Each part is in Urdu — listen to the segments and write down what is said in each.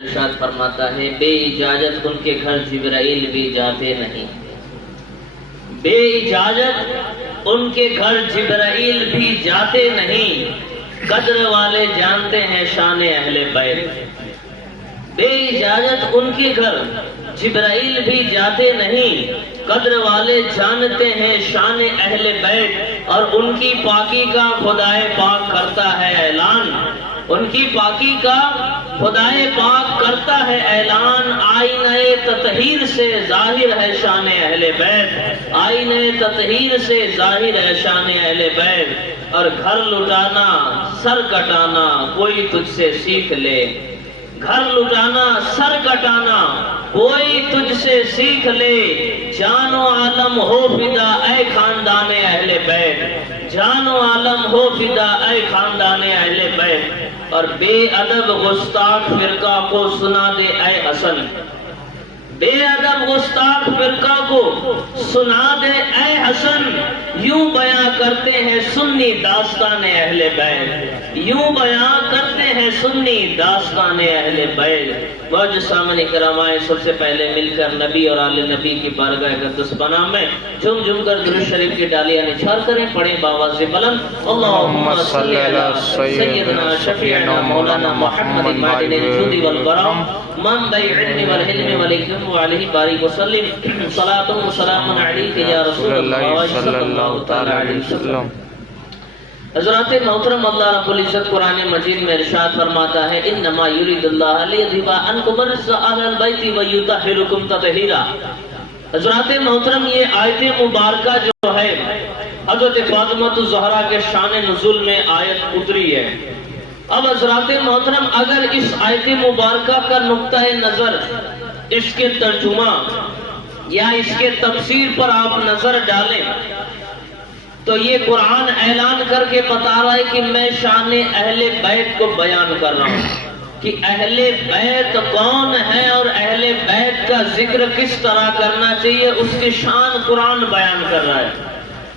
ارشاد فرماتا ہے بے اجازت ان کے گھر جبرائیل بھی جاتے نہیں، بے اجازت ان کے گھر جبرائیل بھی جاتے نہیں، قدر والے جانتے ہیں شان اہل بیت۔ بے اجازت ان کے گھر جبرائیل بھی جاتے نہیں، قدر والے جانتے ہیں شان اہل بیت، اور ان کی پاکی کا خدائے پاک کرتا ہے اعلان، ان کی پاکی کا خدائے پاک کرتا ہے اعلان۔ آئینہ تطہیر سے ظاہر ہے شان اہل بیت، آئینہ تطہیر سے ظاہر ہے شان اہل بیت۔ اور گھر لٹانا سر کٹانا کوئی تجھ سے سیکھ لے، گھر لٹانا سر کٹانا کوئی تجھ سے سیکھ لے، جان و عالم ہو فدا اے خاندان اہل بیت، جان و عالم ہو فدا اے خاندان اہل بیت۔ اور بے ادب گستاخ فرقہ کو سنا دے اے حسن، بے ادب گستاخ فرقہ کو سنا دے اے حسن، یوں بیان کرتے ہیں سنی داستان اہل بیت، یوں بیان کرتے ہیں سنی داستان اہل بیت۔ موجود سامنے کرام آئے، سب سے پہلے مل کر نبی اور آل نبی کی بارگاہ اقدس پناہ میں جھم جھم کر درود شریف کی ڈالیاں نچھاڑ کریں، پڑھیں باواز بلند اللہم صلی علی سیدنا شفیعنا مولانا محمد معدن الجود والکرم منبع العلم والحلم والحکم وعلیہ بارک وسلم، صلاۃ و سلام علیک یا رسول اللہ صلی اللہ تعالی علیہ وسلم۔ حضرات محترم، اللہ رب العزت قرآن مجید میں ارشاد فرماتا ہے انما یرید اللہ لیذھب عنکم الرجس اہل البیت ویطہرکم تطہیرا۔ حضرات محترم، یہ آیت مبارکہ جو ہے حضرت فاطمہ الزہرا کے شان نزول میں آیت اتری ہے۔ اب حضرات محترم، اگر اس آیت مبارکہ کا نقطہ نظر، اس کے ترجمہ یا اس کے تفسیر پر آپ نظر ڈالیں تو یہ قرآن اعلان کر کے بتا رہا ہے کہ میں شان اہل بیت کو بیان کر رہا ہوں کہ اہل بیت کون ہے اور اہل بیت کا ذکر کس طرح کرنا چاہیے، اس کی شان قرآن بیان کر رہا ہے۔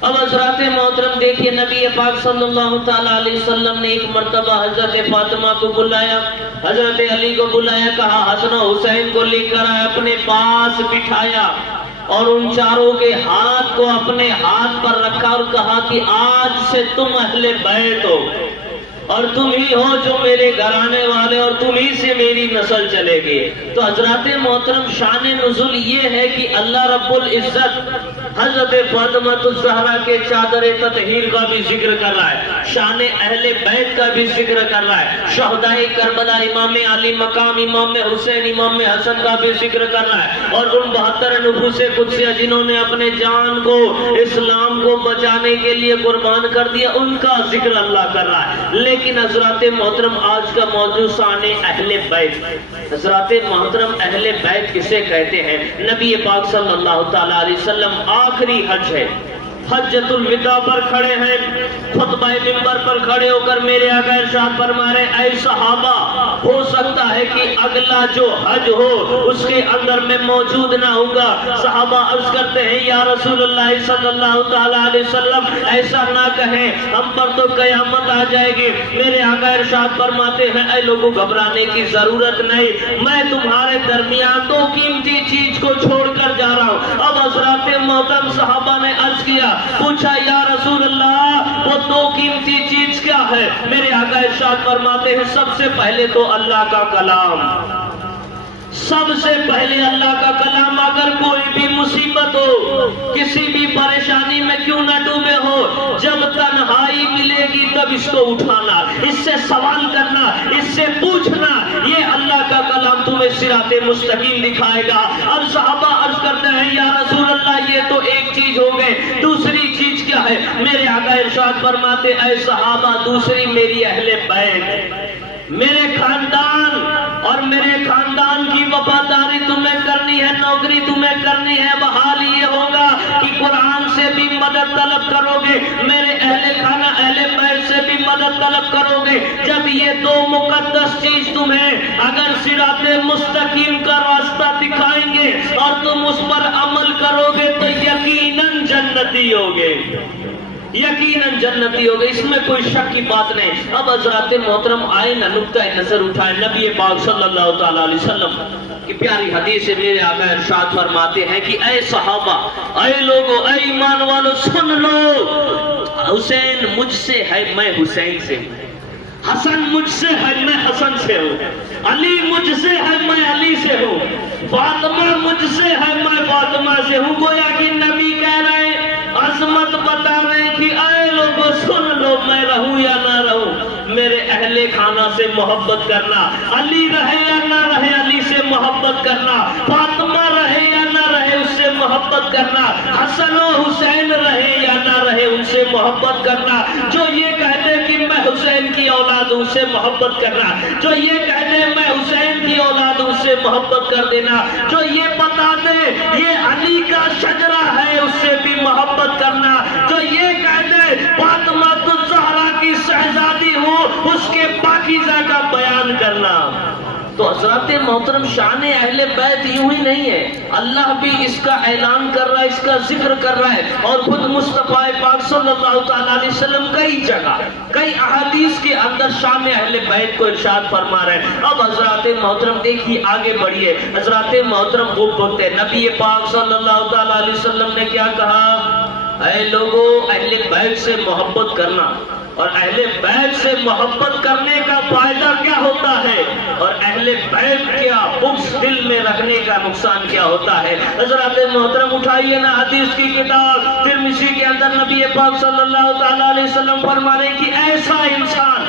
اب حضرات محترم دیکھیے، نبی پاک صلی اللہ تعالی علیہ وسلم نے ایک مرتبہ حضرت فاطمہ کو بلایا، حضرت علی کو بلایا، کہا حسن و حسین کو لے کر آئے، اپنے پاس بٹھایا اور ان چاروں کے ہاتھ کو اپنے ہاتھ پر رکھا اور کہا کہ آج سے تم اہل بیت ہو اور تم ہی ہو جو میرے گھرانے والے، اور تم ہی سے میری نسل چلے گی۔ تو حضرات محترم، شان نزول یہ ہے کہ اللہ رب العزت حضرت فاطمہ الزہرا کے چادر تطہیر کا بھی ذکر کر رہا ہے، شان اہل بیت کا بھی ذکر کر رہا ہے، شہدائے کربلا امام علی مقام امام حسین امام حسن کا بھی ذکر کر رہا ہے، اور ان 72 نفوس قدسیہ جنہوں نے اپنے جان کو اسلام کو بچانے کے لیے قربان کر دیا، ان کا ذکر اللہ کر رہا ہے۔ لیکن حضرات محترم، آج کا موضوع شان اہل بیت۔ حضرات محترم، اہل بیت کسے کہتے ہیں؟ نبی پاک صلی اللہ تعالی علیہ وسلم آخری حج ہے، حجۃ الوداع پر کھڑے ہیں، خطبہ منبر پر کھڑے ہو کر میرے آقا ارشاد فرما رہے اے صحابہ، ہو سکتا ہے کہ اگلا جو حج ہو اس کے اندر میں موجود نہ ہوں گا۔ صحابہ عرض کرتے ہیں یا رسول اللہ صلی اللہ تعالی علیہ وسلم، ایسا نہ کہیں، ہم پر تو قیامت آ جائے گی۔ میرے آقا ارشاد فرماتے ہیں اے لوگوں، گھبرانے کی ضرورت نہیں، میں تمہارے درمیان دو قیمتی چیز کو چھوڑ کر جا رہا ہوں۔ اب حضرات محترم، صحابہ نے عرض کیا، پوچھا یا رسول اللہ وہ دو قیمتی چیز کیا ہے؟ میرے آقا ارشاد فرماتے ہیں سب سے پہلے تو اللہ کا کلام، سب سے پہلے اللہ کا کلام۔ اگر کوئی بھی مصیبت ہو، کسی بھی پریشانی میں کیوں نہ ڈوبے ہو، جب تنہائی ملے گی تب اس کو اٹھانا، اس سے سوال کرنا، اس سے پوچھنا، یہ اللہ کا کلام تمہیں صراط مستقیم دکھائے گا۔ اب صحابہ عرض کرتے ہیں یا رسول اللہ یہ تو ایک چیز ہو گئے، دوسری چیز کیا ہے؟ میرے آقا ارشاد فرماتے اے صحابہ، دوسری میری اہل بیت، میرے خاندان اور میرے خاندان کی وفاداری تمہیں کرنی ہے، نوکری تمہیں کرنی ہے۔ بحال یہ ہوگا کہ قرآن سے بھی مدد طلب کرو گے، میرے اہل خانہ اہل بیت سے بھی مدد طلب کرو گے۔ جب یہ دو مقدس چیز تمہیں اگر صراط مستقیم کا راستہ دکھائیں گے اور تم اس پر عمل کرو گے تو یقیناً جنتی ہوگے۔ یقیناً جنتی ہوگا، اس میں کوئی شک کی بات نہیں۔ اب حضرات محترم آئے نہ نقطہ نظر اٹھائے، نبی پاک صلی اللہ تعالیٰ علیہ وسلم کی پیاری حدیث سے میرے آقا ارشاد فرماتے ہیں کہ اے صحابہ، اے لوگو، اے ایمان والو، سن لو، حسین مجھ سے ہے، میں حسین سے ہوں، حسن مجھ سے ہے، میں حسن سے ہوں، علی مجھ سے ہے، میں علی سے ہوں، فاطمہ مجھ سے ہے، میں فاطمہ سے ہوں۔ گویا کہ نبی کہہ رہے ہیں، عظمت بتا رہے ہیں کہ اے لوگو سن لو، میں رہوں یا نہ رہوں، میرے اہل خانہ سے محبت کرنا، علی رہے یا نہ رہے علی سے محبت کرنا، فاطمہ رہے یا نہ رہے اس سے محبت کرنا، حسن و حسین رہے یا نہ رہے ان سے محبت کرنا۔ جو یہ کہہ دے کہ میں حسین کی اولاد ہوں، سے محبت کرنا، جو یہ کہہ دے میں حسین کی اولاد ہوں، سے محبت کر دینا، جو یہ بتا دے یہ علی کا شجرہ ہے، اس سے بھی محبت کرنا، جو یہ کہہ دے فاطمہ الزہرا کی شہزادی ہوں، اس کے پاکیزہ کا بیان کرنا۔ تو حضرات محترم، شان اہل بیت یوں ہی نہیں ہے، اللہ بھی اس کا اعلان کر رہا ہے، اس کا ذکر کر رہا ہے، اور خود مصطفیٰ پاک صلی اللہ تعالیٰ علیہ وسلم کئی جگہ کئی احادیث کے اندر شان اہل بیت کو ارشاد فرما رہے ہیں۔ اب حضرات محترم دیکھیے، آگے بڑھیے، حضرات محترم وہ بولتے ہیں، نبی پاک صلی اللہ تعالیٰ علیہ وسلم نے کیا کہا؟ اے لوگو، اہل بیت سے محبت کرنا، اور اہل بیت سے محبت کرنے کا فائدہ کیا ہوتا ہے، اور اہل بیت کیا بغض دل میں رکھنے کا نقصان کیا ہوتا ہے۔ حضرات محترم اٹھائیے نا حدیث کی کتاب ترمذی کے اندر نبی پاک صلی اللہ تعالیٰ علیہ وسلم فرما رہے ہیں کہ ایسا انسان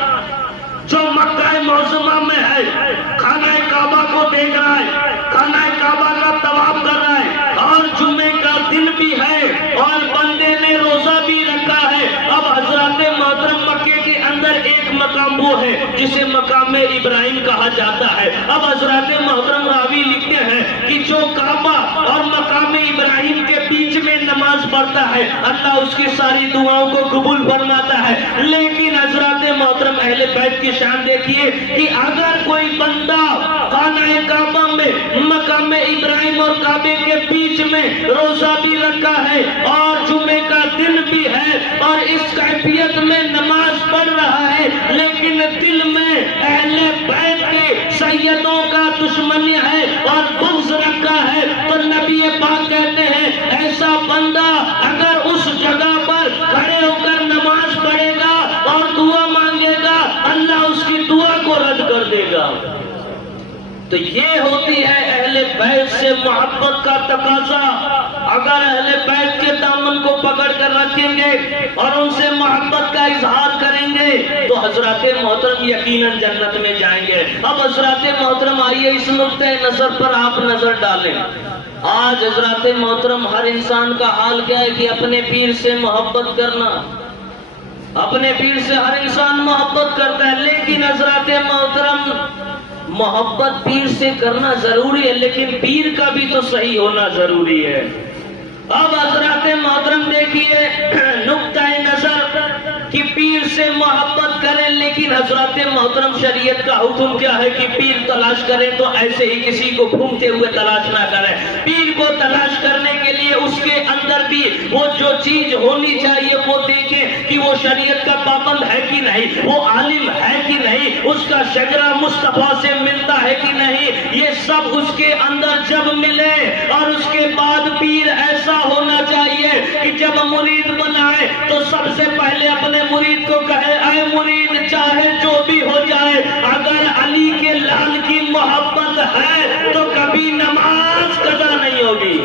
جو مکہ معظمہ میں ہے، خانہ کعبہ کو دیکھ رہا ہے، خانہ کعبہ کا طواف کر رہا ہے، اور جمعے کا دن بھی ہے، اور بندے نے روزہ بھی رکھا ہے۔ اب حضرات محترم، مکے کے اندر ایک مقام وہ ہے جسے مقام ابراہیم کہا جاتا ہے۔ اب حضرات محترم راوی لکھتے ہیں کہ جو کعبہ اور مقام ابراہیم کے بیچ میں نماز پڑھتا ہے، اللہ اس کی ساری دعاؤں کو قبول فرماتا ہے۔ لیکن حضرات محترم، اہل بیت کی شان دیکھیے کہ اگر کوئی بندہ خانہ کعبہ میں مقام ابراہیم اور کعبے کے بیچ میں روزہ بھی رکھا ہے، اور جمعے کا دن بھی ہے، اور اس کیفیت میں نماز پڑھ رہا ہے، لیکن دل میں اہل بیت کے سیدوں کا دشمنی ہے اور بغض رکھا ہے، تو نبی پاک کہتے ہیں ایسا بندہ اگر اس جگہ پر کھڑے ہو کر نماز پڑھے گا اور دعا مانگے گا، اللہ اس کی دعا کو رد کر دے گا۔ تو یہ ہوتی ہے اہل بیت سے محبت کا تقاضا۔ اگر اہل بیت کے دامن کو پکڑ کر رکھیں گے اور ان سے محبت کا اظہار کریں گے تو حضرات محترم یقیناً جنت میں جائیں گے۔ اب حضرات محترم آئیے اس نقطۂ نظر پر آپ نظر ڈالیں۔ آج حضرات محترم ہر انسان کا حال کیا ہے کہ اپنے پیر سے محبت کرنا، اپنے پیر سے ہر انسان محبت کرتا ہے، لیکن حضرات محترم محبت پیر سے کرنا ضروری ہے، لیکن پیر کا بھی تو صحیح ہونا ضروری ہے۔ اب حضرات محترم دیکھیے نقطۂ نظر کہ پیر سے محبت کریں، لیکن حضرات محترم شریعت کا حکم کیا ہے کہ پیر تلاش کریں تو ایسے ہی کسی کو گھومتے ہوئے تلاش نہ کریں۔ پیر کو تلاش کرنے کے لیے اس کے اندر بھی وہ جو چیز ہونی چاہیے وہ دیکھیں کہ وہ شریعت کا پابند ہے کہ نہیں، وہ عالم ہے کہ نہیں، اس کا شجرہ مصطفیٰ سے ملتا ہے کہ نہیں، یہ سب اس کے اندر جب ملے، اور اس کے بعد پیر ایسا ہونا چاہیے کہ جب مرید بنائے تو سب سے پہلے اپنے مرید کو کہے اے مرید چاہے جو بھی ہو جائے، اگر علی کے لال کی محبت ہے تو کبھی نماز قضا نہیں ہوگی۔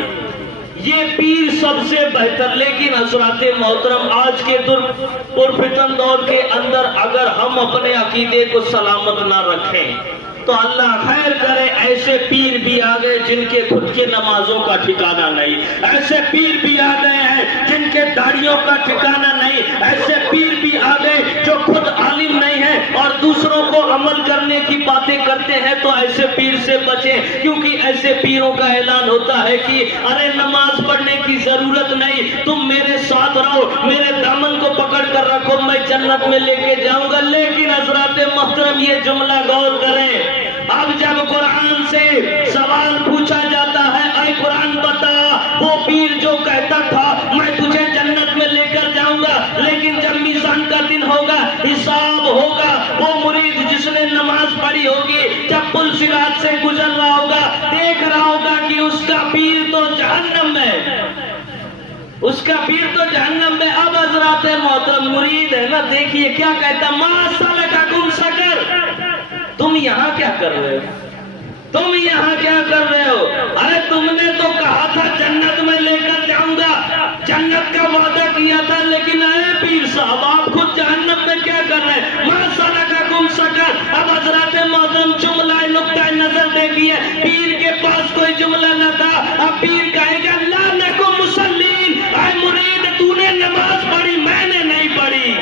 یہ پیر سب سے بہتر۔ لیکن حضرات محترم آج کے پرفتن دور کے اندر اگر ہم اپنے عقیدے کو سلامت نہ رکھیں تو اللہ خیر کرے، ایسے پیر بھی آ گئے جن کے خود کے نمازوں کا ٹھکانہ نہیں، ایسے پیر بھی آ گئے ہیں جن کے داڑھیوں کا ٹھکانہ نہیں، ایسے پیر بھی آ گئے جو خود عالم نہیں ہے اور دوسروں کو عمل کرنے کی باتیں کرتے ہیں۔ تو ایسے پیر سے بچیں، کیونکہ ایسے پیروں کا اعلان ہوتا ہے کہ ارے نماز پڑھنے کی ضرورت نہیں، تم میرے ساتھ رہو، میرے دامن کو پکڑ کر رکھو، میں جنت میں لے کے جاؤں گا۔ لیکن حضرات محترم یہ جملہ غور کریں، اب جب قرآن سے سوال پوچھا جاتا ہے اے قرآن بتا وہ پیر جو کہتا تھا میں تجھے جنت میں لے کر جاؤں گا، لیکن جب میزان کا دن ہوگا، حساب ہوگا، وہ مرید جس نے نماز پڑھی ہوگی جب پل صراط سے گزر رہا ہوگا دیکھ رہا ہوگا کہ اس کا پیر تو جہنم میں، اس کا پیر تو جہنم میں۔ اب حضرات محترم مرید ہے نا، دیکھیے کیا کہتا، ما سلککم سقر، تم یہاں کیا کر رہے ہو؟ تم یہاں کیا کر رہے ہو؟ ارے تم نے تو کہا تھا جنت میں لے کر جاؤں گا، جنت کا وعدہ کیا تھا، لیکن اے پیر صاحب آپ خود جہنم میں کیا کر رہے ہیں؟ ما سلککم سقر۔ اب حضرات محترم جملہ نقطہ نظر دیکھیے، پیر کے پاس کوئی جملہ نہ تھا، اب پیر کہے گا لا نکم مسلین، اے مرید تو نے نماز پڑھی میں نے نہیں پڑھی،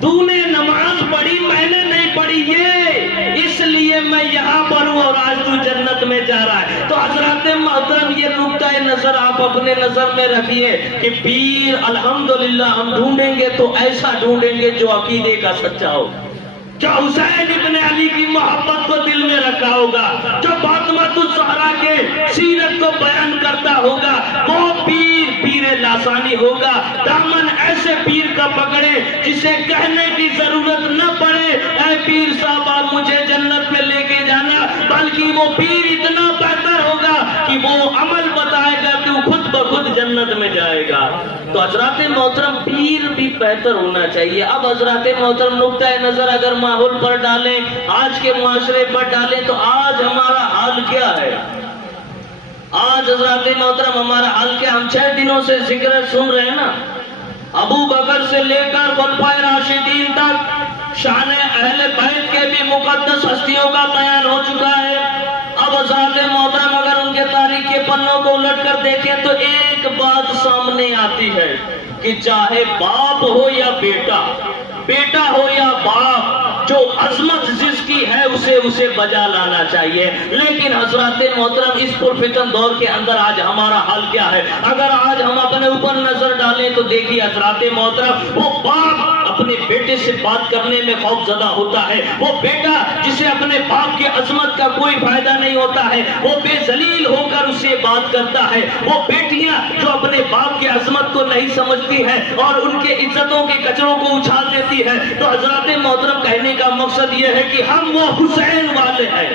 تو نے نماز پڑھی میں نے نہیں پڑھی، یہ اس لیے میں یہاں پر ہوں اور آج تو جنت میں جا رہا ہے۔ تو حضرات محترم یہ نقطہ نظر آپ اپنے نظر میں رکھیے کہ پیر الحمدللہ ہم ڈھونڈیں گے تو ایسا ڈھونڈیں گے جو عقیدے کا سچا ہو، جو حسین ابن علی کی محبت کو دل میں رکھا ہوگا، جو فاطمہ الزہرا کے سیرت کو بیان کرتا ہوگا، وہ پیر لاسانی ہوگا۔ دامن ایسے پیر کا پکڑے جسے کہنے کی ضرورت نہ پڑے اے پیر صاحب آپ مجھے جنت میں لے کے جانا، بلکہ وہ پیر اتنا بہتر ہوگا کہ وہ عمل بتائے گا کہ وہ خود بخود جنت میں جائے گا۔ تو حضرات محترم پیر بھی بہتر ہونا چاہیے۔ اب حضرات محترم نقطہ نظر اگر ماحول پر ڈالیں، آج کے معاشرے پر ڈالیں، تو آج ہمارا حال کیا ہے؟ آج حضرات محترم ہمارا حال کیا؟ ہم 6 دنوں سے ذکر سن رہے ہیں نا، ابو بکر سے لے کر خلفائے راشدین تک شان اہل بیت کے بھی مقدس ہستیوں کا بیان ہو چکا ہے۔ اب حضرات محترم اگر ان کے تاریخ کے پنوں کو الٹ کر دیکھیں تو ایک بات سامنے آتی ہے کہ چاہے باپ ہو یا بیٹا، بیٹا ہو یا باپ، جو عظمت جس کی ہے اسے بجا لانا چاہیے۔ لیکن حضرات محترم اس پرفتن دور کے اندر آج ہمارا حال کیا ہے؟ اگر آج ہم اپنے اوپر نظر ڈالیں تو دیکھیے حضرات محترم، وہ باپ اپنے بیٹے سے بات کرنے میں خوف زدہ ہوتا ہے، وہ بیٹا جسے اپنے باپ کی عظمت کا کوئی فائدہ نہیں ہوتا ہے وہ بے ذلیل ہو کر اسے بات کرتا ہے، وہ بیٹیاں جو اپنے باپ کی عظمت کو نہیں سمجھتی ہے اور ان کے عزتوں کے کچروں کو اچھال دیتی ہے۔ تو حضرات محترم کہنے کا مقصد یہ ہے کہ ہم وہ حسین والے ہیں،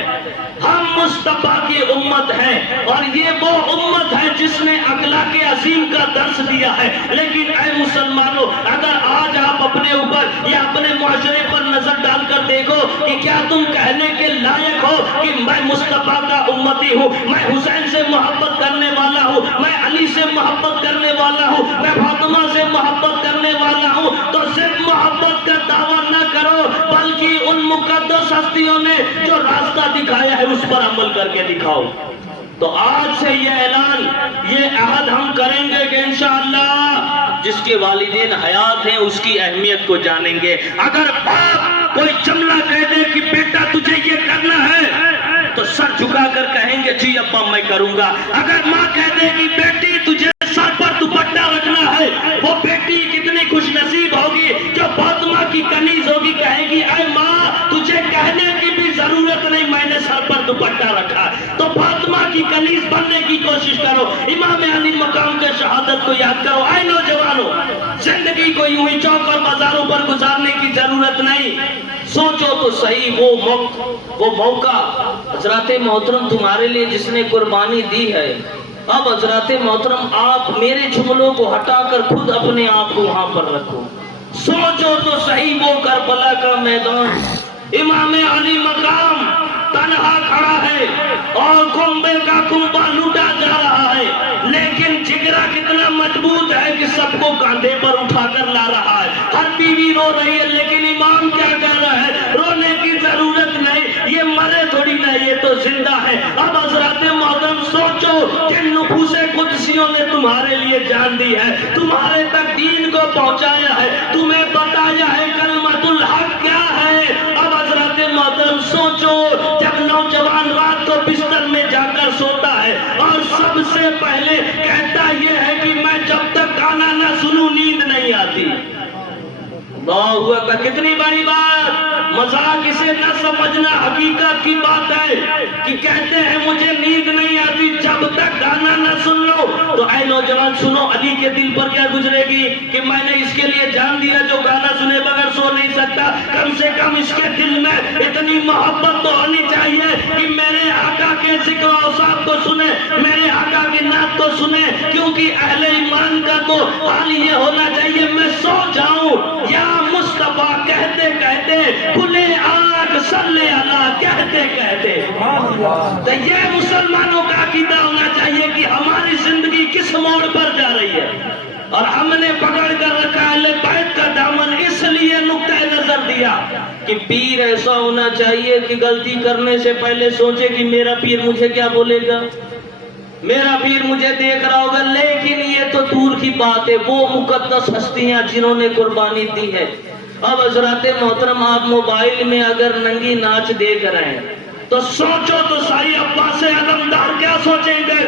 ہم مصطفیٰ کی امت ہیں، اور یہ وہ امت ہے جس نے اخلاق عظیم کا درس دیا ہے۔ لیکن اے مسلمانوں، اگر آج آپ اپنے اوپر یا اپنے معاشرے پر نظر ڈال کر دیکھو کہ کیا تم کہنے کے لائق ہو کہ میں مصطفیٰ کا امتی ہوں، میں حسین سے محبت کرنے والا ہوں، میں علی سے محبت کرنے والا ہوں، میں فاطمہ سے محبت کرنے والا ہوں، تو صرف محبت کا دعویٰ نہ کرو بلکہ ان مقدس ہستیوں نے جو راستہ دکھایا ہے اس پر عمل کر کے دکھاؤ۔ تو آج سے یہ اعلان، یہ عہد ہم کریں گے کہ انشاءاللہ جس کے والدین حیات ہیں اس کی اہمیت کو جانیں گے۔ اگر باپ کوئی جملہ کہہ دے کہ بیٹا تجھے یہ کرنا ہے تو سر جھکا کر کہیں گے جی ابا میں کروں گا۔ اگر ماں کہہ دے کہ بیٹی تجھے سر پر دوپٹہ رکھنا ہے، وہ بیٹی کتنی خوش نصیب ہوگی جو فاطمہ کی کنیز ہوگی، کہے گی اے ماں تجھے کہنے کی بھی ضرورت نہیں، میں نے سر پر دوپٹہ رکھا۔ تو فاطمہ کی کنیز بننے کی کوشش کرو، امام علی مقام کے شہادت کو یاد کرو۔ اے نوجوانوں، زندگی کو یوں ہی چوک اور بازاروں پر گزارنے کی ضرورت نہیں، سوچو تو صحیح وہ موقع حضرات محترم تمہارے لیے جس نے قربانی دی ہے۔ اب حضرات محترم آپ میرے جملوں کو ہٹا کر خود اپنے آپ کو وہاں پر رکھو، سوچو تو صحیح وہ کربلا کا میدان، امام علی مقام تنہا کھڑا ہے اور کنبے کا کنبا لوٹا جا رہا ہے، لیکن جگرا کتنا مضبوط ہے کہ سب کو کاندھے پر اٹھا کر لا رہا ہے۔ ہر بیوی رو رہی ہے لیکن امام کیا کہہ رہا ہے؟ رونے کی ضرورت نہیں، یہ مرے تھوڑی نہیں، یہ تو زندہ ہے۔ اب حضرات محترم سوچو کہ نفوس قدسیوں نے تمہارے لیے جان دی ہے، تمہارے تک دین کو پہنچایا ہے، تمہیں بتایا ہے کلمۃ الحق کیا ہے۔ اب حضرات محترم سوچو، جب نوجوان رات کو بستر میں جا کر سوتا ہے اور سب سے پہلے کہتا یہ ہے کہ میں جب تک گانا نہ سنوں نیند نہیں آتی۔ اللہ اکبر، کتنی بڑی بات، مذاق اسے نہ سمجھنا، حقیقت کی بات ہے کہ کہتے ہیں مجھے نیند نہیں آتی جب تک تک گانا نہ سن لو تو اے نوجوان سنو علی کے دل پر کیا گزرے گی کہ میں نے اس کے لیے جان دیا جو گانا سنے بغیر سو نہیں سکتا. کم سے کم اس کے دل میں اتنی محبت تو ہونی چاہیے کہ میرے آقا کے ذکر و اوصاف کو سنے, میرے آقا کی نعت کو سنے. کیونکہ اہل ایمان کا تو حال یہ ہونا چاہیے میں سو جاؤں یا مصطفیٰ کہتے کہتے کھلے آنکھ صلی اللہ کہتے کہتے. تو یہ مسلمانوں کا عقیدہ ہونا چاہیے کہ ہماری زندگی کس موڑ پر جا رہی ہے, اور ہم نے پکڑ کر رکھا اہل بیت کا دامن. اس لیے نقطۂ نظر دیا کہ پیر ایسا ہونا چاہیے کہ غلطی کرنے سے پہلے سوچے کہ میرا پیر مجھے کیا بولے گا, میرا پیر مجھے دیکھ رہا ہوگا. لیکن یہ تو دور کی بات ہے, وہ مقدس ہستیاں جنہوں نے قربانی دی ہے. اب حضرات محترم آپ موبائل میں اگر ننگی ناچ دیکھ رہے ہیں تو سوچو تو صحیح عباس علمدار کیا سوچیں گے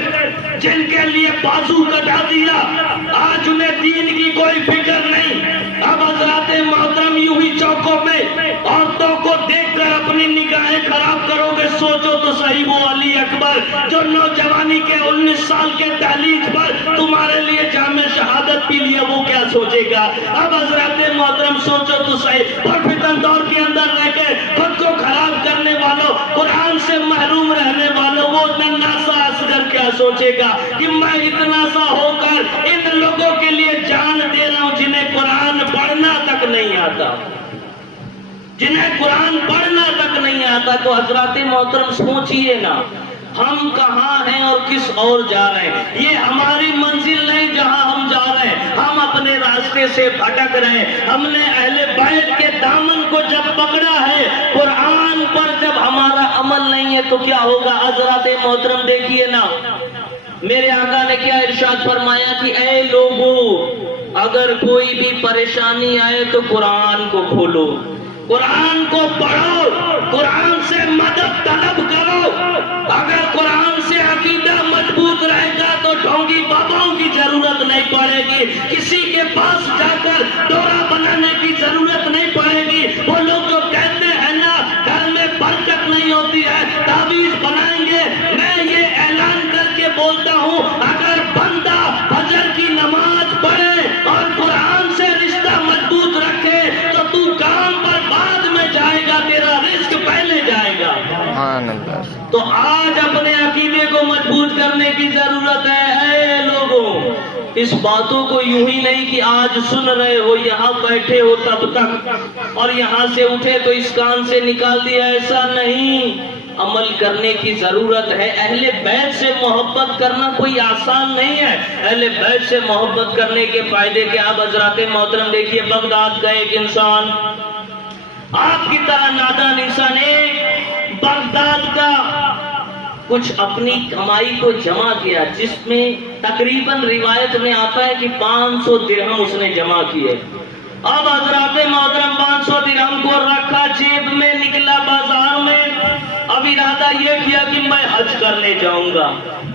جن کے لیے بازو کٹا دیا, آج انہیں دین کی کوئی فکر نہیں. اب حضرات محترم یوں ہی چوکوں پہ عورتوں کو دیکھ کر اپنی نگاہیں خراب کرو گے. سوچو تو صحیح وہ علی اکبر جو نوجوانی کے 19 سال کے دہلیز پر تمہارے لیے جام شہادت پی لیا, وہ کیا سوچے گا. اب حضرات محترم سوچو تو صحیح پرفتن دور کے اندر رہ کے خود کو خراب کرنے والوں, قرآن سے محروم رہنے والوں, وہ ننھا اصغر کیا سوچے گا کہ میں اتنا سا ہو کر ان لوگوں کے لیے جان دے رہا ہوں جنہیں قرآن پڑھنا تک نہیں آتا, جنہیں قرآن پڑھنا تک نہیں آتا. تو حضرات محترم سوچئے نا ہم کہاں ہیں اور کس اور جا رہے ہیں. یہ ہماری منزل نہیں جہاں ہم جا رہے ہیں, ہم اپنے راستے سے بھٹک رہے ہیں. ہم نے اہل بیت کے دامن کو جب پکڑا ہے, قرآن پر جب ہمارا عمل نہیں ہے تو کیا ہوگا. حضرات محترم دیکھیے نا میرے آقا نے کیا ارشاد فرمایا کہ اے لوگو اگر کوئی بھی پریشانی آئے تو قرآن کو کھولو, قرآن کو پڑھو, قرآن سے مدد طلب کرو. اگر قرآن سے عقیدہ مضبوط رہے گا تو ڈھونگی باباؤں کی ضرورت نہیں پڑے گی, کسی کے پاس جا کر ڈورا بنانے کی ضرورت نہیں پڑے گی. وہ لوگ جو کہتے ہیں نا گھر میں برکت نہیں ہوتی ہے تعویذ بنائیں گے, میں یہ اعلان کر کے بولتا ہوں اگر بندہ فجر کی نماز پڑھے اور قرآن سے رشتہ مضبوط رکھے تو تو کام پر بعد میں جائے گا, تیرا رزق پہلے جائے گا. تو آج اپنے عقیدے کو مضبوط کرنے کی ضرورت ہے. اے لوگوں اس باتوں کو یوں ہی نہیں کہ آج سن رہے ہو یہاں بیٹھے ہو تب تک اور یہاں سے اٹھے تو اس کان سے نکال دیا, ایسا نہیں. عمل کرنے کی ضرورت ہے. اہل بیت سے محبت کرنا کوئی آسان نہیں ہے. اہل بیت سے محبت کرنے کے فائدے کے آپ حضرات محترم دیکھیے بغداد کا ایک انسان آپ کی طرح نادان انسان, ایک بغداد کا کچھ اپنی کمائی کو جمع کیا جس میں تقریباً روایت میں آتا ہے کہ 500 درہم اس نے جمع کیے. اب حضرات محترم 500 درہم کو رکھا جیب میں, نکلا بازار میں. اب ارادہ یہ کیا کہ میں حج کرنے جاؤں گا,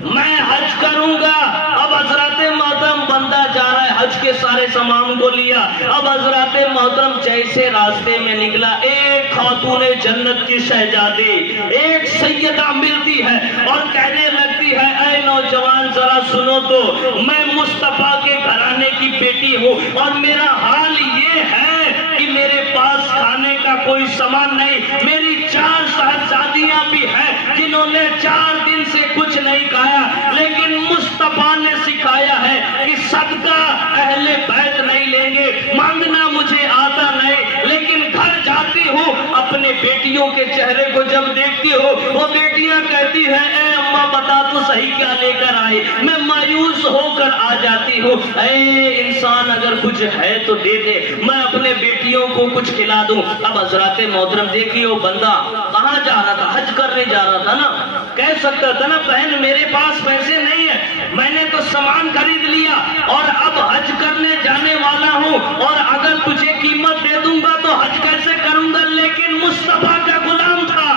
میں حج کروں گا. اب حضرات محترم بندہ جا رہا ہے, حج کے سارے سامان کو لیا. اب حضرات محترم جیسے راستے میں نکلا ایک خاتون جنت کی شہزادی, ایک سیدہ ملتی ہے اور کہنے لگتی ہے اے نوجوان ذرا سنو تو, میں مصطفیٰ کے گھرانے کی بیٹی ہوں اور میرا حال یہ ہے کہ میرے پاس کھانے کا کوئی سامان نہیں. میری 4 صاحبزادیاں بھی ہیں جنہوں نے 4 دن سے کچھ نہیں کھایا, لیکن مصطفیٰ نے سکھایا ہے کہ صدقہ اہل بیت نہیں لیں گے, مانگنا مجھے آتا نہیں. لیکن گھر جاتی ہوں اپنے بیٹیوں کے چہرے کو جب دیکھتی ہوں وہ بیٹیاں کہتی ہیں اے اماں بتا تو صحیح کیا لے کر آئی, میں مایوس ہو کر آ جاتی ہوں. اے انسان اگر کچھ ہے تو دے دے, میں اپنے بیٹیوں کو کچھ کھلا دوں. اب حضرات محترم دیکھیے وہ بندہ کہاں جا رہا تھا, حج کرنے جا رہا تھا نا. کہہ سکتا تھا نا بہن میرے پاس پیسے نہیں ہیں, میں نے تو سامان خرید لیا اور اب حج کرنے جانے والا ہوں اور اگر تجھے قیمت دے دوں گا تو حج کیسے کروں گا. لیکن مصطفیٰ کا غلام تھا,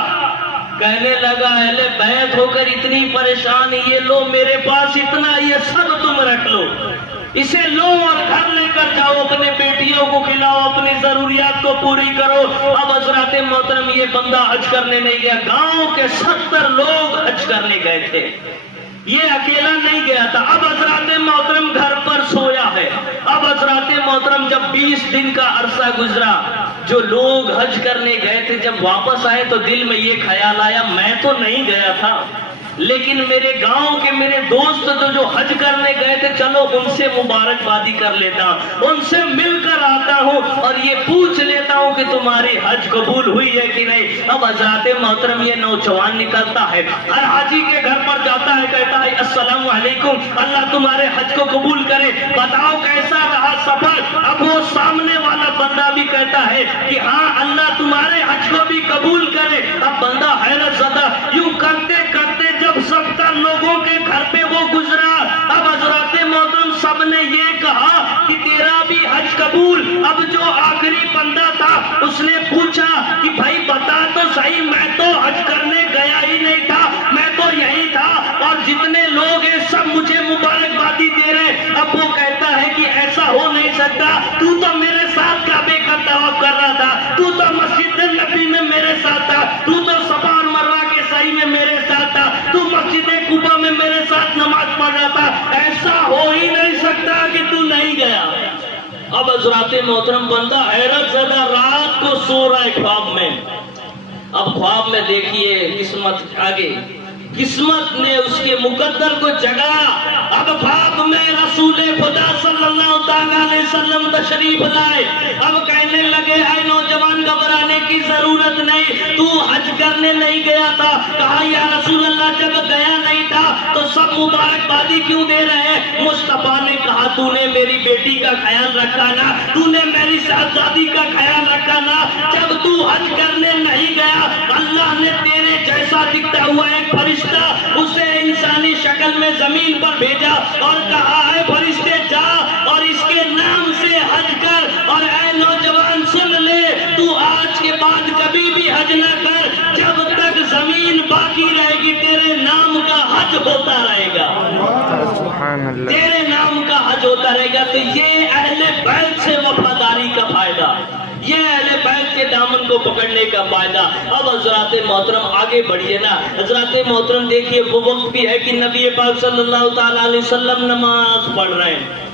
کہنے لگا اہل بیت ہو کر اتنی پریشان, یہ لو میرے پاس اتنا, یہ سب تم رکھ لو, اسے لو اور گھر لے کر جاؤ, اپنے بیٹیوں کو کھلاؤ, اپنی ضروریات کو پوری کرو. اب حضرات محترم یہ بندہ حج کرنے نہیں گیا, گاؤں کے 70 لوگ حج کرنے گئے تھے. یہ اکیلا نہیں گیا تھا. اب حضرات محترم گھر پر سویا ہے. اب حضرات محترم جب 20 دن کا عرصہ گزرا, جو لوگ حج کرنے گئے تھے جب واپس آئے تو دل میں یہ خیال آیا میں تو نہیں گیا تھا, لیکن میرے گاؤں کے میرے دوست تو جو حج کرنے گئے تھے, چلو ان سے مبارکبادی کر لیتا ہوں, ان سے مل کر آتا ہوں اور یہ پوچھ لیتا ہوں کہ تمہاری حج قبول ہوئی ہے کہ نہیں. اب حضرات محترم یہ نوجوان نکلتا ہے, ہر حاجی کے گھر پر جاتا ہے, کہتا ہے السلام علیکم, اللہ تمہارے حج کو قبول کرے, بتاؤ کیسا رہا سفر. اب وہ سامنے والا بندہ بھی کہتا ہے کہ ہاں اللہ تمہارے حج کو بھی قبول کرے. اب بندہ حیرت زدہ یوں کرتے کرتے جب 70 لوگوں کے گھر پہ وہ گزرا, اب حضرات محترم سب نے یہ کہا کہ تیرا بھی حج قبول. اب جو آخری بندہ تھا اس نے پوچھا کہ بھائی بتا تو صحیح, میں تو حج کرنے گیا ہی نہیں تھا, میں تو یہی تھا اور جتنے لوگ ہیں سب مجھے مبارکبادی دے رہے. اب وہ کہتا ہے کہ ایسا ہو نہیں سکتا, تو میرے ساتھ کعبے کا طواف کر رہا تھا, تو مسجد نبی میں میرے ساتھ تھا, تو صفا اور مروہ کے سعی میں میرے ساتھ تھا, تو مسجد قبا میں میرے ساتھ نماز پڑھ رہا تھا, ایسا ہو ہی نہیں سکتا کہ تو نہیں گیا. اب حضرات محترم بندہ حیرت زدہ رات کو سو رہا ہے خواب میں. اب خواب میں دیکھیے قسمت آگے, قسمت نے اس کے مقدر کو جگایا. اب خواب میں رسول خدا صلی اللہ علیہ وسلم تشریف لائے. اب کہنے لگے اے نوجوان گھبرانے کی ضرورت نہیں, تو حج کرنے نہیں گیا تھا. کہا یا رسول اللہ جب گیا نہیں تھا تو سب مبارکبادی کیوں دے رہے ہیں؟ مصطفیٰ نے کہا تو نے میری بیٹی کا خیال رکھا نا, تو نے میری شہزادی کا خیال رکھا نا. جب تو حج کرنے نہیں گیا اللہ نے تیرے جیسا دکھتا ہوا ایک فرشتہ اسے انسانی شکل میں زمین پر بھیجا اور کہا ہے فرشتے جا اور اس کے نام سے حج کر. اور اے نوجوان سن لے, تو آج کے بعد کبھی بھی حج نہ کر, جب تک زمین باقی رہے گی تیرے نام کا حج ہوتا رہے گا, تیرے نام کا حج ہوتا رہے گا. تو یہ اہل بیت سے وفاداری کا فائدہ, یہ اہل بیت کے دامن کو پکڑنے کا فائدہ. اب حضرات محترم آگے بڑھیے نا. حضرات محترم دیکھیے وہ وقت بھی ہے کہ نبی پاک صلی اللہ تعالی علیہ وسلم نماز پڑھ رہے ہیں,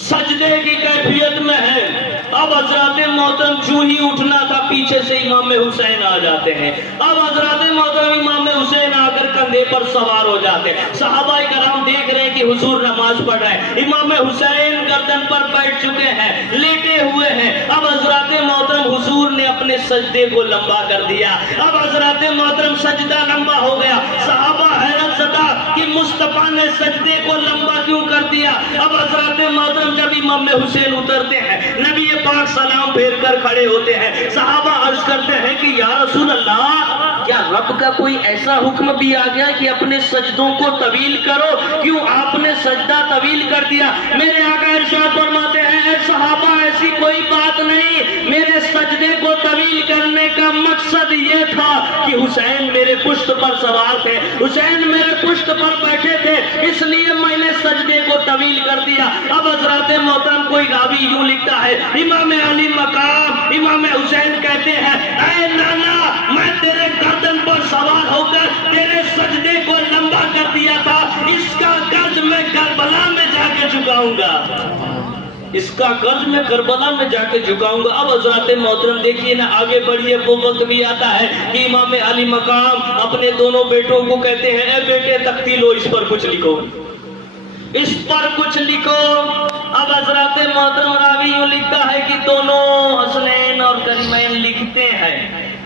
سجدے کی کیفیت میں ہے. اب حضرات محترم جو ہی اٹھنا تھا پیچھے سے امام حسین آ جاتے ہیں. اب حضرات محترم امام حسین آ کر کندھے پر سوار ہو جاتے ہیں. صحابہ کرام دیکھ رہے ہیں کہ حضور نماز پڑھ رہے ہیں, امام حسین گردن پر بیٹھ چکے ہیں, لیٹے ہوئے ہیں. اب حضرات محترم حضور نے اپنے سجدے کو لمبا کر دیا. اب حضرات محترم سجدہ لمبا ہو گیا. صحابہ حیرت زدہ کہ مصطفیٰ نے سجدے کو لمبا کیوں کر دیا. اب حضرات محترم جب امام حسین اترتے ہیں نبی پاک سلام پھیر کر کھڑے ہوتے ہیں. صحابہ عرض کرتے ہیں کہ یا رسول اللہ کیا رب کا کوئی ایسا حکم بھی آ گیا کہ اپنے سجدوں کو طویل کرو, کیوں آپ نے سجدہ طویل کر دیا؟ میرے آقا ارشاد فرماتے ہیں اے صحابہ ایسی کوئی بات نہیں, میرے سجدے کو طویل کرنے کا مقصد یہ تھا کہ حسین میرے پشت پر سوار تھے, حسین میرے پشت پر بیٹھے تھے, اس لیے میں نے سجدے کو طویل کر دیا. اب حضرات محترم کوئی راوی یوں لکھتا ہے امام علی مقام امام حسین کہتے ہیں اے نانا میں تیرے گردن پر سوار ہو کر تیرے سجدے کو لمبا کر دیا تھا, اس کا قرض میں کربلا میں جا کے چکاؤں گا, اس کا قرض میں کربلا میں جا کے جھکاؤں گا. اب حضرات محترم دیکھیے نا آگے بڑھیے وہ وقت بھی آتا ہے کہ امام علی مقام اپنے دونوں بیٹوں کو کہتے ہیں اے بیٹے تختی لو, اس پر کچھ لکھو, اس پر کچھ لکھو. اب حضرات محترم راوی یوں لکھتا ہے کہ دونوں حسنین اور کریمین لکھتے ہیں,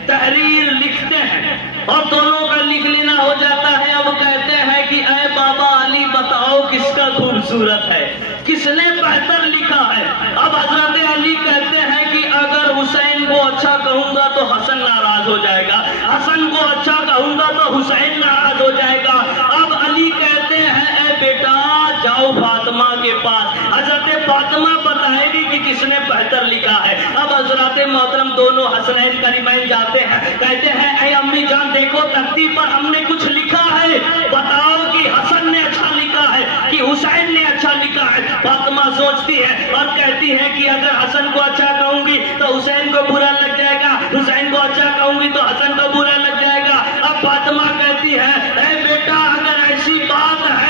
تحریر لکھتے ہیں اور دونوں کا لکھ لینا ہو جاتا ہے. اب کہتے ہیں کہ اے بابا علی بتاؤ کس کا خوبصورت ہے, کس نے بہتر لکھا ہے. اب حضرت علی کہتے ہیں کہ اگر حسین کو اچھا کہوں گا تو حسن ناراض ہو جائے گا, حسن کو اچھا کہوں گا تو حسین ناراض ہو جائے گا. اب علی کہتے ہیں اے بیٹا جاؤ فاطمہ کے پاس, حضرت فاطمہ بتائے گی کہ کس نے بہتر لکھا ہے. اب حضرات محترم دونوں حسنین کریمین جاتے ہیں, کہتے ہیں اے امی جان دیکھو تختی پر ہم نے کچھ لکھا ہے, بتاؤ کہ حسن نے اچھا لکھا ہے کہ حسین نے اچھا لکھا ہے. فاطمہ سوچتی ہے اور کہتی ہے کہ اگر حسن کو اچھا کہوں گی تو حسین کو برا لگ جائے گا, حسین کو اچھا کہوں گی تو حسن کو برا لگ جائے گا. اب فاطمہ کہتی ہے اے بیٹا اگر ایسی بات ہے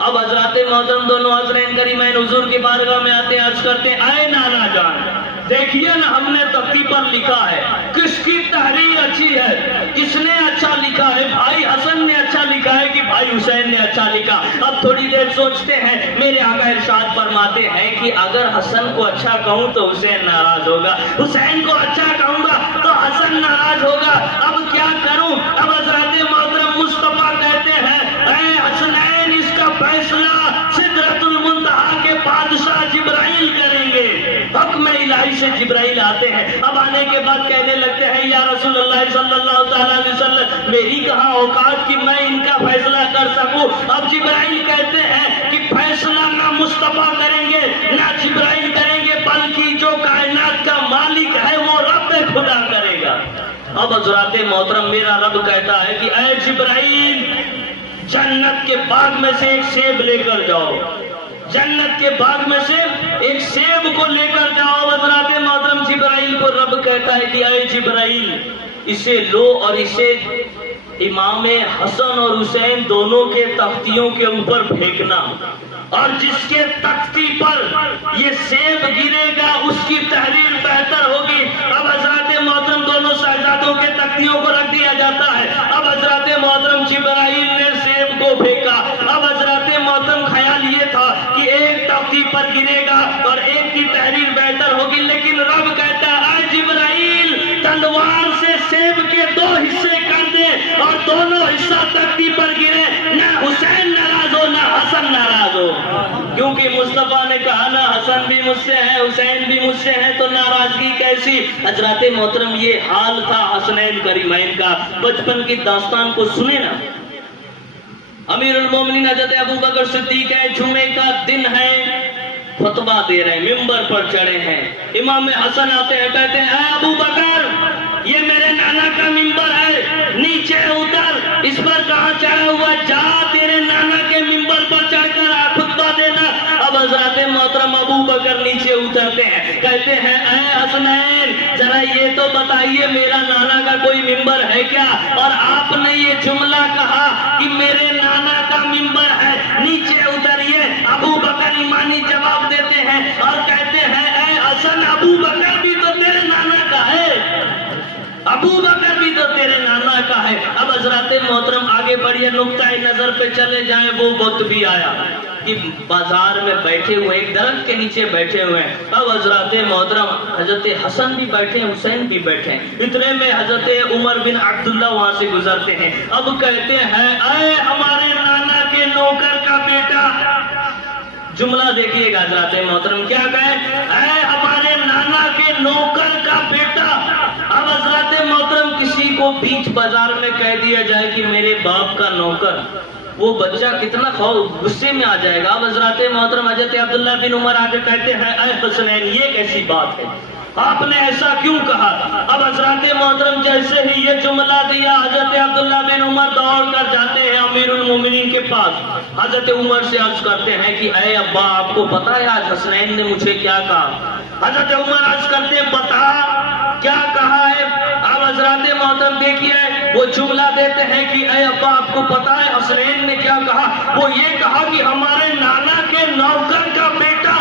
اب حضرات محترم دونوں حسنین کریمین حضور کی بارگاہ میں آتے ہیں، عرض کرتے ہیں اے نانا جان، دیکھیے نا ہم نے تختی پر لکھا ہے، کس کی تحریر اچھی ہے؟ کس نے اچھا لکھا ہے؟ بھائی حسن نے اچھا لکھا ہے کہ بھائی حسین نے اچھا لکھا؟ اب تھوڑی دیر سوچتے ہیں، میرے آقا ارشاد فرماتے ہیں کہ اگر حسن کو اچھا کہوں تو حسین ناراض ہوگا، حسین کو اچھا کہوں گا تو حسن ناراض ہوگا، اب کیا کروں؟ اب حضرات محترم مصطفیٰ کہتے ہیں اے حسنین، اس کا فیصلہ سدرۃ المنتہا کے بادشاہ جبرائیل کریں گے۔ حکم الہی سے جبرائیل آتے ہیں، اب آنے کے بعد کہنے لگتے ہیں یا رسول اللہ صلی اللہ تعالیٰ علیہ وسلم، میری کہاں اوقات کہ میں ان کا فیصلہ کر سکوں؟ اب جبرائیل کہتے ہیں کہ فیصلہ نہ مصطفیٰ کریں گے نہ جبرائیل کریں گے، بلکہ جو کائنات کا مالک ہے وہ رب خدا کرے گا۔ اب حضرات محترم میرا رب کہتا ہے کہ اے جبرائیل، جنت کے باغ میں سے ایک سیب لے کر جاؤ، جنت کے باغ میں سے ایک سیب کو لے کر جاؤ۔ حضرات محترم جبرائیل کو رب کہتا ہے کہ اے جبرائیل، اسے لو اور اسے امام حسن اور حسین دونوں کے تختیوں کے اوپر پھینکنا، اور جس کے تختی پر یہ سیب گرے گا اس کی تحریر بہتر ہوگی۔ اب حضرات محترم دونوں شہزادوں کے تختیوں کو رکھ دیا جاتا ہے۔ اب حضرات محترم جبرائیل نے سیب کو پھینکا۔ اب حضرات محترم خیال یہ تھا کہ ایک تختی پر گرے گا اور ایک کی تحریر بہتر ہوگی، لیکن رب کہتا ہے اے جبرائیل، تلوار سے سیب کے دو حصے کر دے اور دونوں حصہ تختی پر گرے، نہ حسین ناراض ہو نہ حسن ناراض ہو، کیونکہ مصطفیٰ نے کہا نا حسن بھی مجھ سے ہے حسین بھی مجھ سے ہے، تو ناراضگی کیسی؟ حضرات محترم یہ حال تھا حسنین کریمین کا۔ بچپن کی داستان کو سنے نا، امیر المومنین حضرت ابو بکر صدیق ہے، جمعے کا دن ہے، خطبہ دے رہے ہیں، ممبر پر چڑھے ہیں، امام حسن آتے ہیں، کہتے ہیں اے ابو بکر، یہ میرے نانا کا ممبر ہے، نیچے اتر، اس پر کہاں چڑھا ہوا؟ جا تیرے نانا کے ممبر پر چڑھ کر خطبہ دینا۔ اب حضرات محترم ابو بکر نیچے اترتے ہیں، کہتے ہیں اے حسنین، ذرا یہ تو بتائیے میرا نانا کا کوئی ممبر ہے کیا؟ اور آپ نے یہ جملہ کہا کہ میرے نانا کا ممبر ہے، نیچے اتریے۔ ابو بکر ایمانی جواب دیتے ہیں اور کہتے ہیں اے حسن، ابو بکر بھی تو تیرے نانا کا ہے، ابو بکر بھی تو تیرے نانا کا ہے۔ اب حضرات محترم آگے بڑھیے، نقطۂ نظر پہ چلے جائیں۔ وہ وقت بھی آیا کہ بازار میں بیٹھے ہوئے، ایک درخت کے نیچے بیٹھے ہوئے ہیں۔ اب حضرات محترم حضرت حسن بھی بیٹھے ہیں، حسین بھی بیٹھے ہیں، اتنے میں حضرت عمر بن عبداللہ وہاں سے گزرتے ہیں۔ اب کہتے ہیں اے ہمارے نانا کے نوکر کا بیٹا، جملہ دیکھیے گا حضرات محترم، کیا کہے؟ اے ہمارے نانا کے نوکر کا بیٹا۔ اب حضرات محترم کسی کو بیچ بازار میں کہہ دیا جائے کہ میرے باپ کا نوکر، وہ بچہ کتنا غصے میں آ جائے گا۔ اب حضرات محترم حضرت عبداللہ بن عمر آ کے کہتے ہیں اے حسنین، یہ کیسی بات ہے، آپ نے ایسا کیوں کہا؟ اب حضرات محترم جیسے ہی یہ جملہ دیا، حضرت عبداللہ بن عمر دوڑ کر جاتے ہیں امیر المومنین کے پاس، حضرت عمر سے عرض کرتے ہیں کہ اے ابا، آپ کو پتا ہے آج حسنین نے مجھے کیا کہا؟ حضرت عمر عرض کرتے ہیں بتا کیا کہا ہے؟ اب حضرات محترم دیکھیے، وہ جملہ دیتے ہیں کہ اے ابا، آپ کو پتا ہے حسنین نے کیا کہا؟ وہ یہ کہا کہ ہمارے نانا کے نوکر کا بیٹا